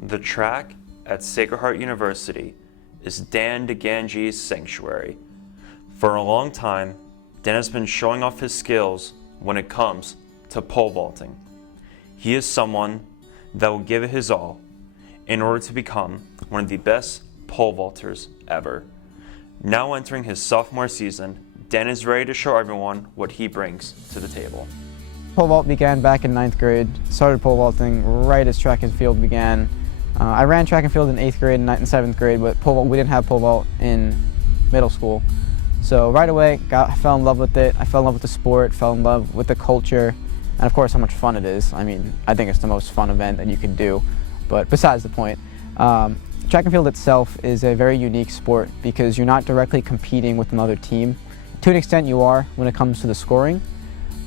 The track at Sacred Heart University is Dan DeGangi's sanctuary. For a long time, Dan has been showing off his skills when it comes to pole vaulting. He is someone that will give it his all in order to become one of the best pole vaulters ever. Now entering his sophomore season, Dan is ready to show everyone what he brings to the table. Pole vault began back in 9th grade. Started pole vaulting right as track and field began. I ran track and field in 8th grade and 7th grade, but pole vault, we didn't have pole vault in middle school. So right away, I fell in love with it. I fell in love with the sport, fell in love with the culture, and of course how much fun it is. I mean, I think it's the most fun event that you can do, but besides the point. Track and field itself is a very unique sport because you're not directly competing with another team. To an extent you are when it comes to the scoring,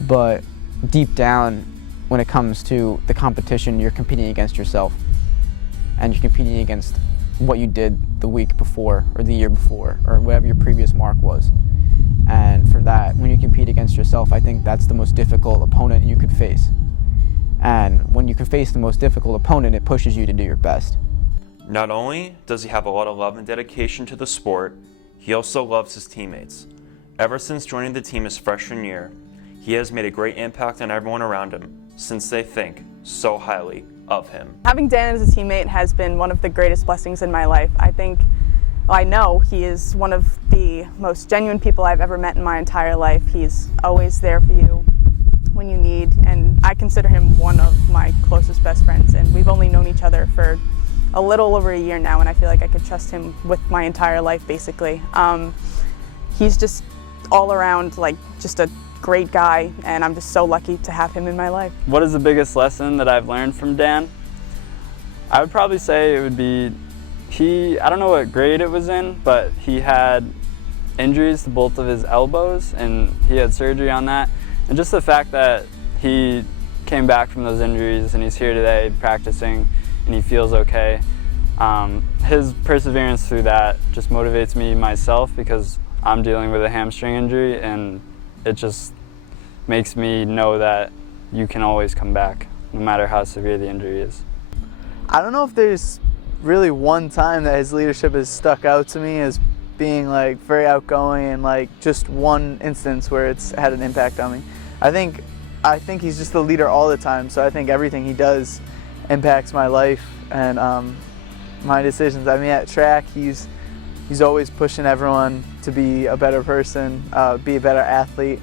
but deep down when it comes to the competition, you're competing against yourself. And you're competing against what you did the week before or the year before or whatever your previous mark was. And for that, when you compete against yourself, I think that's the most difficult opponent you could face. And when you can face the most difficult opponent, it pushes you to do your best. Not only does he have a lot of love and dedication to the sport, he also loves his teammates. Ever since joining the team his freshman year, he has made a great impact on everyone around him since they think so highly of him. Having Dan as a teammate has been one of the greatest blessings in my life. I know he is one of the most genuine people I've ever met in my entire life. He's always there for you when you need, and I consider him one of my closest best friends, and we've only known each other for a little over a year now, and I feel like I could trust him with my entire life basically. He's just all around just a great guy, and I'm just so lucky to have him in my life. What is the biggest lesson that I've learned from Dan? I would probably say it would be I don't know what grade it was in, but he had injuries to both of his elbows and he had surgery on that. And just the fact that he came back from those injuries and he's here today practicing and he feels okay. His perseverance through that just motivates me myself because I'm dealing with a hamstring injury, and it just makes me know that you can always come back, no matter how severe the injury is. I don't know if there's really one time that his leadership has stuck out to me as being very outgoing and just one instance where it's had an impact on me. I think he's just the leader all the time, so I think everything he does impacts my life and my decisions. I mean, at track, he's always pushing everyone to be a better person, be a better athlete.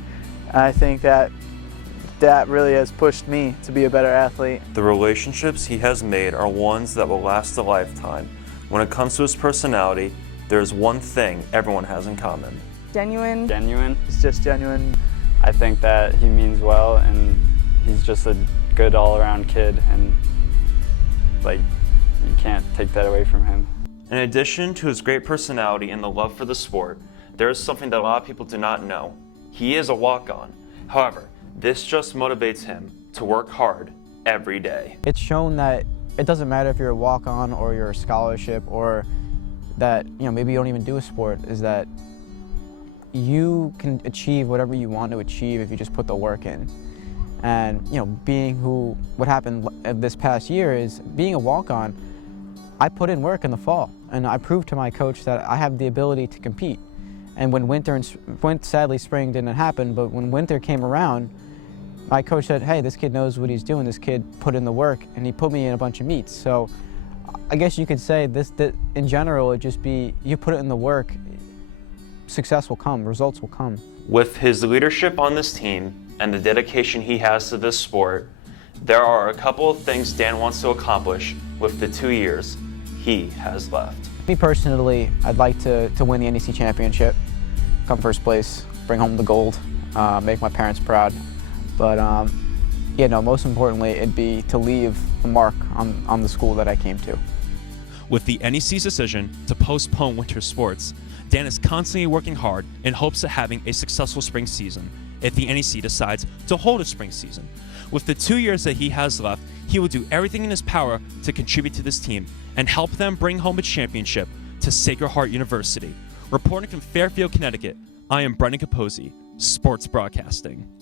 And I think that really has pushed me to be a better athlete. The relationships he has made are ones that will last a lifetime. When it comes to his personality, there is one thing everyone has in common. Genuine. Genuine. He's just genuine. I think that he means well, and he's just a good all-around kid, and you can't take that away from him. In addition to his great personality and the love for the sport, there is something that a lot of people do not know. He is a walk-on. However, this just motivates him to work hard every day. It's shown that it doesn't matter if you're a walk-on or you're a scholarship or that maybe you don't even do a sport, is that you can achieve whatever you want to achieve if you just put the work in. And what happened this past year is being a walk-on, I put in work in the fall, and I proved to my coach that I have the ability to compete. And when sadly spring didn't happen, but when winter came around, my coach said, hey, this kid knows what he's doing, this kid put in the work, and he put me in a bunch of meets. So I guess you could say that in general, it'd just be, you put it in the work, success will come, results will come. With his leadership on this team and the dedication he has to this sport, there are a couple of things Dan wants to accomplish with the 2 years he has left. Me personally, I'd like to win the NEC championship, come first place, bring home the gold, make my parents proud. But most importantly, it'd be to leave a mark on the school that I came to. With the NEC's decision to postpone winter sports, Dan is constantly working hard in hopes of having a successful spring season if the NEC decides to hold a spring season. With the 2 years that he has left, he will do everything in his power to contribute to this team and help them bring home a championship to Sacred Heart University. Reporting from Fairfield, Connecticut, I am Brendan Capozzi, Sports Broadcasting.